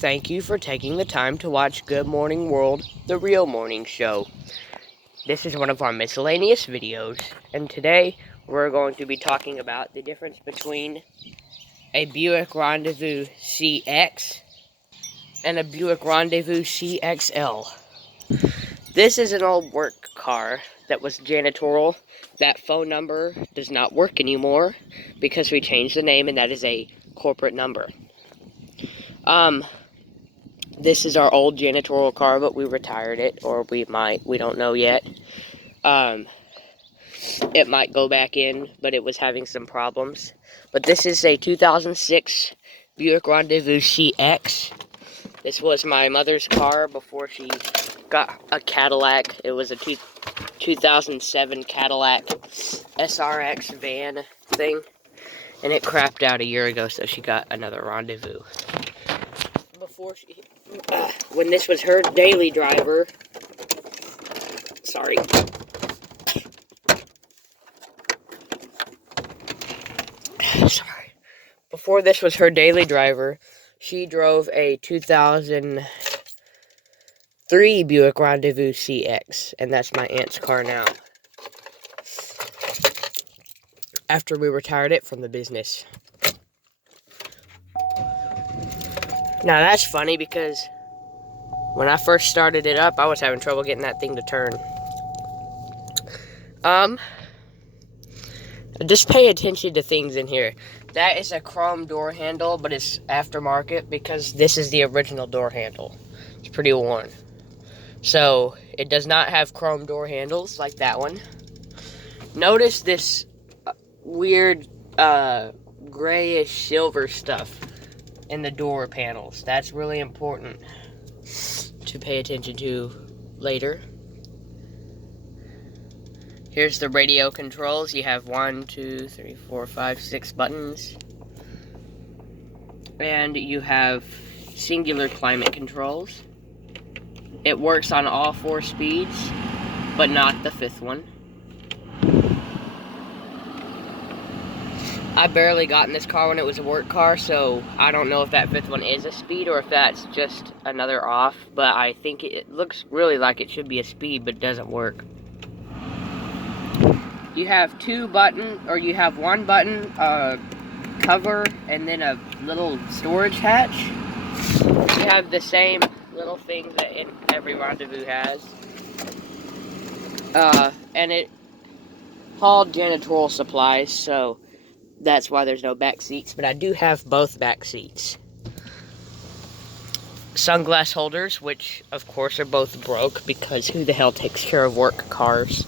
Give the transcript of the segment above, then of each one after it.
Thank you for taking the time to watch Good Morning World, the real morning show. This is one of our miscellaneous videos, and today we're going to be talking about the difference between a Buick Rendezvous CX and a Buick Rendezvous CXL. This is an old work car that was janitorial. That phone number does not work anymore because we changed the name, and that is a corporate number. This is our old janitorial car, but we retired it, or we don't know yet. It might go back in, but it was having some problems. But this is a 2006 Buick Rendezvous CX. This was my mother's car before she got a Cadillac. It was a 2007 Cadillac SRX van thing, and it crapped out a year ago, so she got another Rendezvous. When this was her daily driver, before this was her daily driver, she drove a 2003 Buick Rendezvous CX, and that's my aunt's car now, after we retired it from the business. Now that's funny because when I first started it up, I was having trouble getting that thing to turn. Just pay attention to things in here. That is a chrome door handle, but it's aftermarket because this is the original door handle. It's pretty worn. So, it does not have chrome door handles like that one. Notice this weird grayish silver stuff in the door panels. That's really important to pay attention to later. Here's the radio controls. You have 1, 2, 3, 4, 5, 6 buttons. And you have singular climate controls. It works on all 4 speeds, but not the 5th one. I barely got in this car when it was a work car, so I don't know if that 5th one is a speed or if that's just another off, but I think it looks really like it should be a speed, but it doesn't work. You have you have one button, cover, and then a little storage hatch. You have the same little thing that every Rendezvous has. And it hauled janitorial supplies, so that's why there's no back seats, but I do have both back seats. Sunglass holders, which of course are both broke because who the hell takes care of work cars?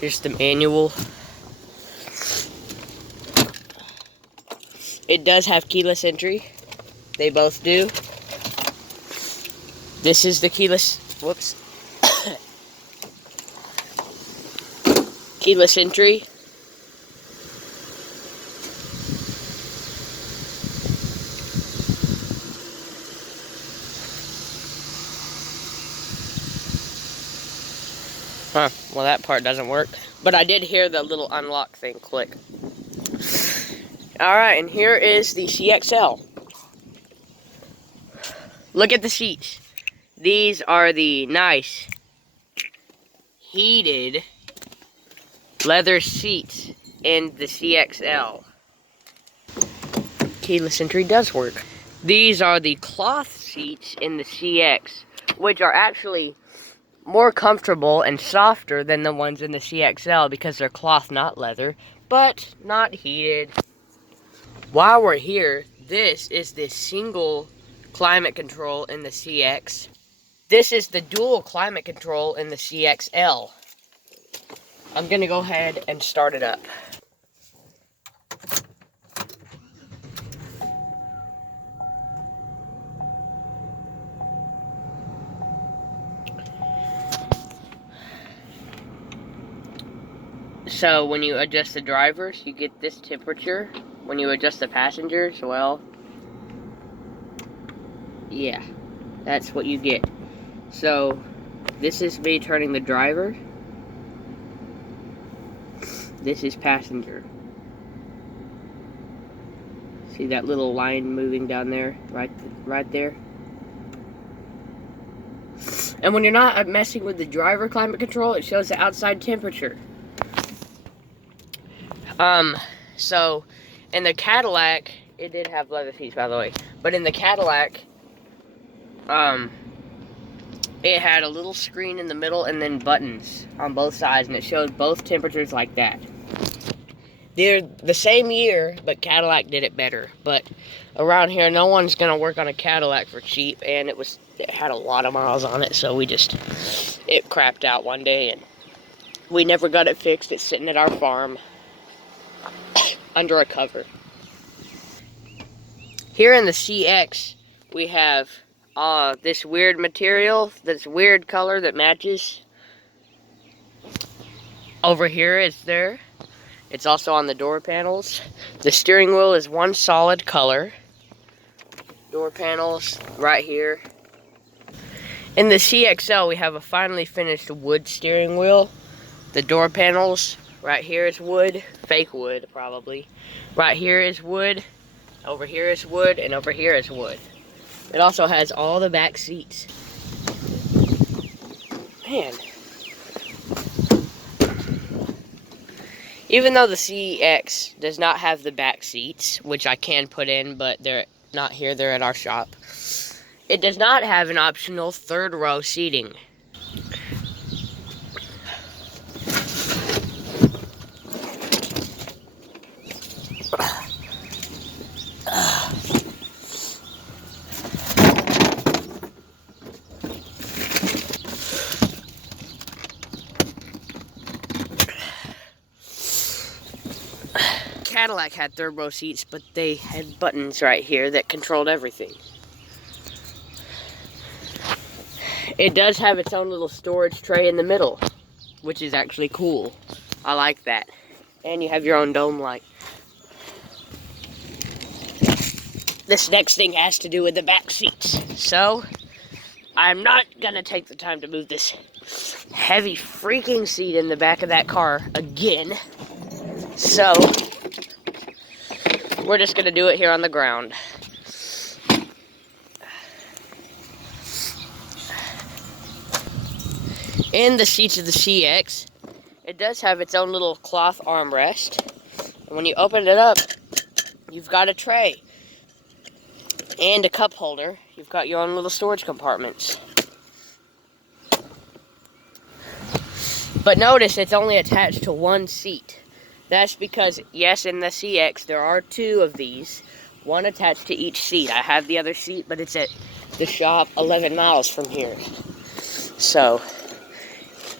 Here's the manual. It does have keyless entry. They both do. This is the keyless keyless entry. Well, that part doesn't work. But I did hear the little unlock thing click. Alright, and here is the CXL. Look at the seats. These are the nice, heated leather seats in the CXL. Keyless entry does work. These are the cloth seats in the CX, which are actually more comfortable and softer than the ones in the CXL because they're cloth, not leather, but not heated. While we're here, this is the single climate control in the CX. This is the dual climate control in the CXL. I'm gonna go ahead and start it up. So when you adjust the drivers, you get this temperature. When you adjust the passengers, well, yeah, that's what you get. So this is me turning the driver. This is passenger. See that little line moving down there, right there? And when you're not messing with the driver climate control, it shows the outside temperature. So in the Cadillac, it did have leather seats, by the way, but in the Cadillac, it had a little screen in the middle and then buttons on both sides, and it showed both temperatures like that. They're the same year, but Cadillac did it better. But around here, no one's gonna work on a Cadillac for cheap, and it had a lot of miles on it, so it crapped out one day, and we never got it fixed. It's sitting at our farm under a cover. Here in the CX, we have this weird material, this weird color that matches. Over here is there. It's also on the door panels. The steering wheel is one solid color. Door panels right here. In the CXL, we have a finally finished wood steering wheel. The door panels right here is wood, fake wood probably. Right here is wood, over here is wood, and over here is wood. It also has all the back seats. Man. Even though the CX does not have the back seats, which I can put in, but they're not here, they're at our shop. It does not have an optional third row seating. Cadillac had third row seats, but they had buttons right here that controlled everything. It does have its own little storage tray in the middle, which is actually cool. I like that. And you have your own dome light. This next thing has to do with the back seats. So, I'm not gonna take the time to move this heavy freaking seat in the back of that car again. So, we're just gonna do it here on the ground. In the seats of the CX, it does have its own little cloth armrest. And when you open it up, you've got a tray and a cup holder. You've got your own little storage compartments. But notice it's only attached to one seat. That's because, yes, in the CX, there are two of these, one attached to each seat. I have the other seat, but it's at the shop 11 miles from here. So,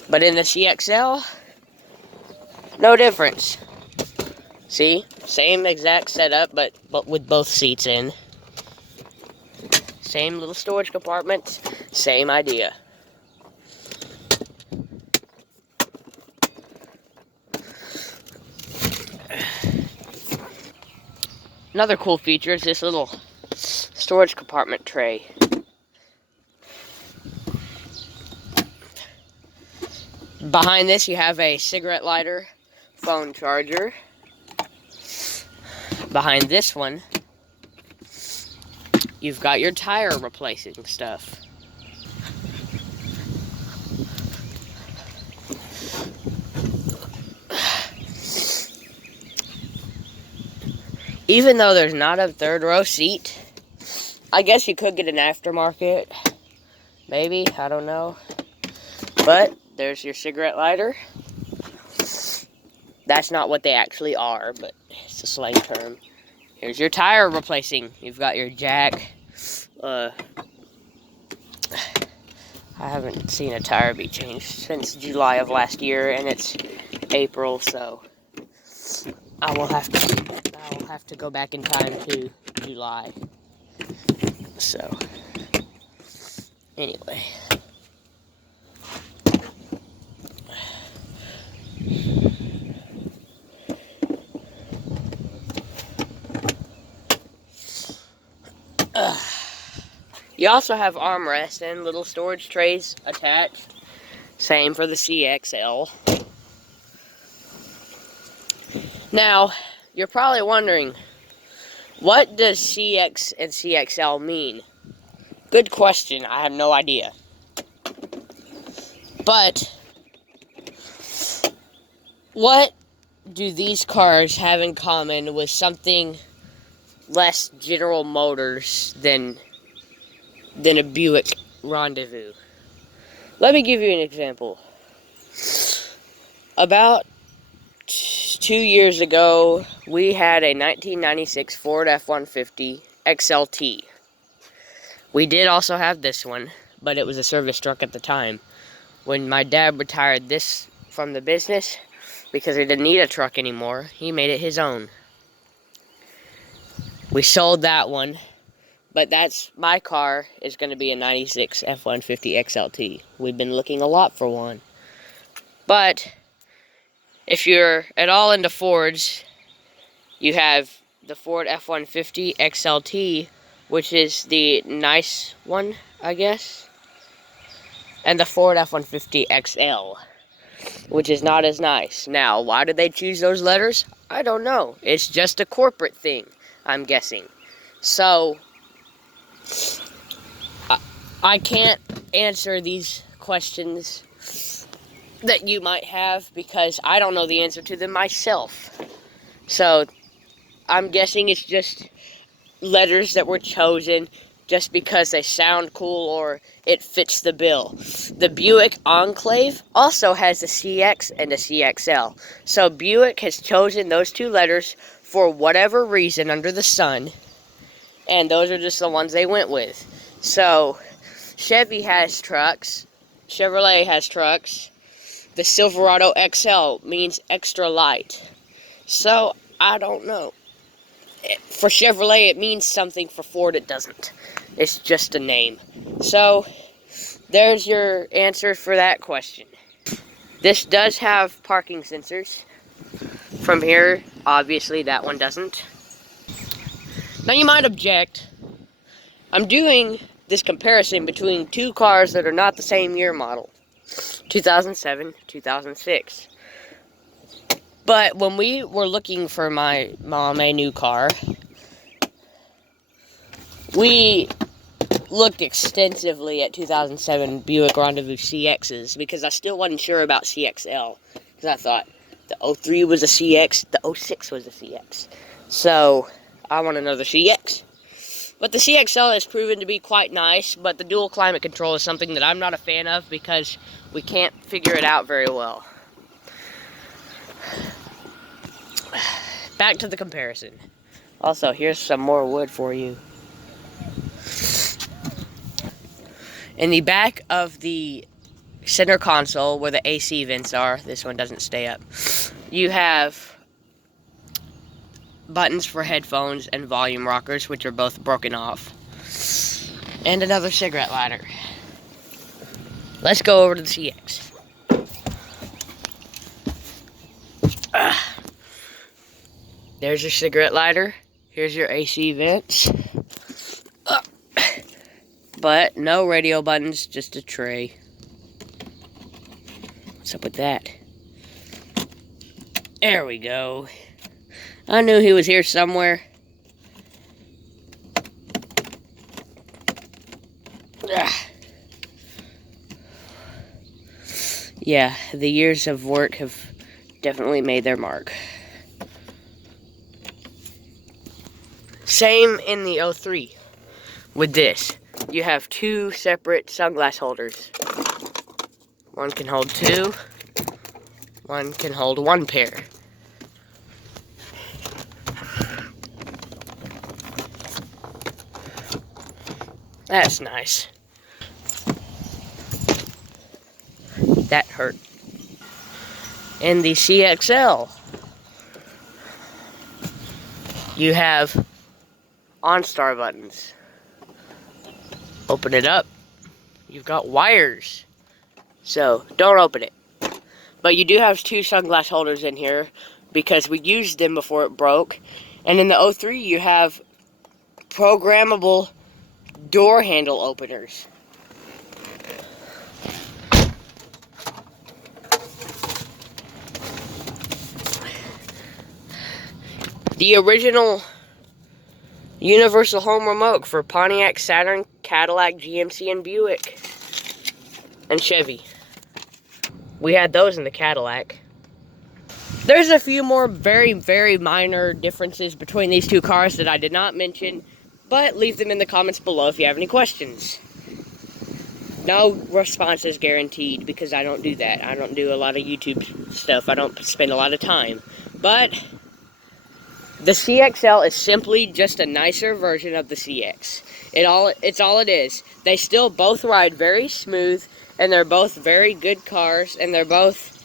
but in the CXL, no difference. See? Same exact setup, but with both seats in. Same little storage compartments, same idea. Another cool feature is this little storage compartment tray. Behind this you have a cigarette lighter, phone charger. Behind this one, you've got your tire replacing stuff. Even though there's not a third row seat, I guess you could get an aftermarket. Maybe, I don't know. But there's your cigarette lighter. That's not what they actually are, but it's a slang term. Here's your tire replacing. You've got your jack. I haven't seen a tire be changed since July of last year, and it's April, so I will have to go back in time to July. So, anyway. You also have armrests and little storage trays attached. Same for the CXL. Now, you're probably wondering, What does CX and CXL mean? Good question. I have no idea. But what do these cars have in common with something less General Motors than a Buick Rendezvous? Let me give you an example. About 2 years ago, we had a 1996 Ford F-150 XLT. We did also have this one, but it was a service truck at the time. When my dad retired this from the business, because he didn't need a truck anymore, he made it his own. We sold that one, but my car is going to be a 96 F-150 XLT. We've been looking a lot for one. But if you're at all into Fords, you have the Ford F-150 XLT, which is the nice one, I guess, and the Ford F-150 XL, which is not as nice. Now, why did they choose those letters? I don't know. It's just a corporate thing, I'm guessing. So, I can't answer these questions that you might have because I don't know the answer to them myself. So, I'm guessing it's just letters that were chosen just because they sound cool or it fits the bill. The Buick Enclave also has a CX and a CXL. So Buick has chosen those two letters for whatever reason under the sun, and those are just the ones they went with. So Chevy has trucks, Chevrolet has trucks. The Silverado XL means extra light. So I don't know. For Chevrolet, it means something. For Ford, it doesn't. It's just a name. So, there's your answer for that question. This does have parking sensors. From here, obviously, that one doesn't. Now, you might object. I'm doing this comparison between two cars that are not the same year model. 2007, 2006. But when we were looking for my mom a new car, we looked extensively at 2007 Buick Rendezvous CXs because I still wasn't sure about CXL. Because I thought the 03 was a CX, the 06 was a CX. So I want another CX. But the CXL has proven to be quite nice, but the dual climate control is something that I'm not a fan of because we can't figure it out very well. Back to the comparison. Also, here's some more wood for you. In the back of the center console, where the AC vents are, this one doesn't stay up, you have buttons for headphones and volume rockers, which are both broken off, and another cigarette lighter. Let's go over to the CX. There's your cigarette lighter. Here's your AC vents. But no radio buttons, just a tray. What's up with that? There we go. I knew he was here somewhere. Yeah, the years of work have definitely made their mark. Same in the 03 with this. You have two separate sunglass holders. One can hold two. One can hold one pair. That's nice. That hurt. In the CXL, you have OnStar buttons. Open it up. You've got wires. So, don't open it. But you do have two sunglass holders in here because we used them before it broke. And in the 03, you have programmable door handle openers. The original Universal home remote for Pontiac, Saturn, Cadillac, GMC, and Buick. And Chevy. We had those in the Cadillac. There's a few more very, very minor differences between these two cars that I did not mention, but leave them in the comments below if you have any questions. No response is guaranteed because I don't do that. I don't do a lot of YouTube stuff. I don't spend a lot of time. But the CXL is simply just a nicer version of the CX. It's all it is. They still both ride very smooth, and they're both very good cars, and they're both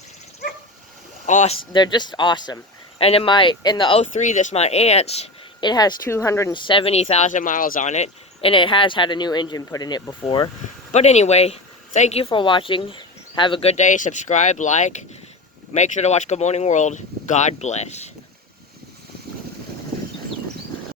awesome. They're just awesome. And in the 03 that's my aunt's, it has 270,000 miles on it, and it has had a new engine put in it before. But anyway, thank you for watching. Have a good day. Subscribe, like. Make sure to watch Good Morning World. God bless.